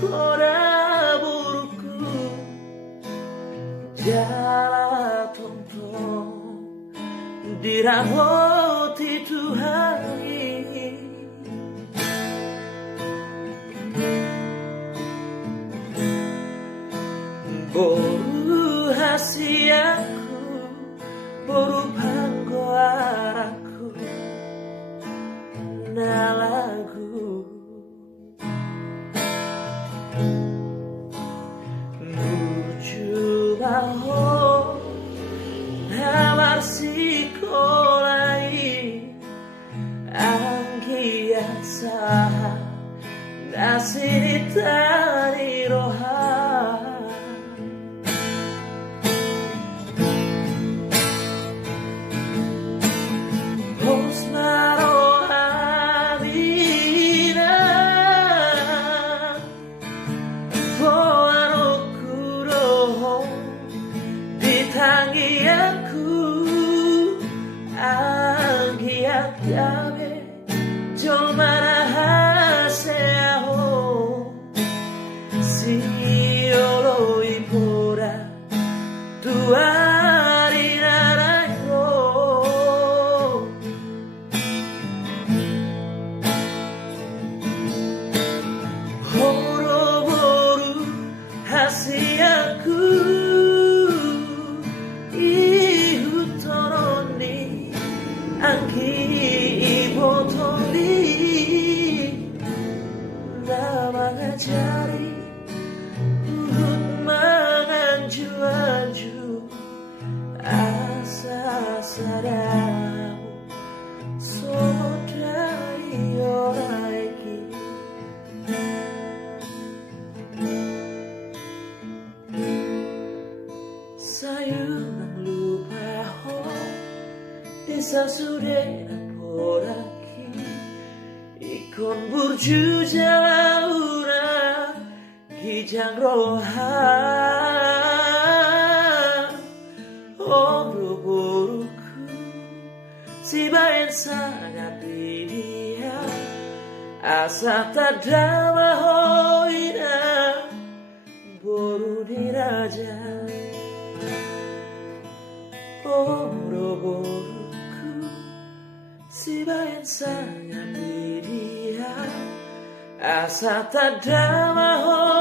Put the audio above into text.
kora buruku Jala tonton dirahoti Tuhani Boru hasiaku Boru panggo araku Nalagu Nuju baho Nawar sikolai Anggiasa Nasitari roha Mengajari urut menganju-anju asa sadamu sodai oraiki sayang lupa ho desa sudah poraki ikon burju jalaura hijang roha buruku si bayan sangat di dia asa tadama hoina boru diraja buruku si bayan sangat di dia asa tadama hoina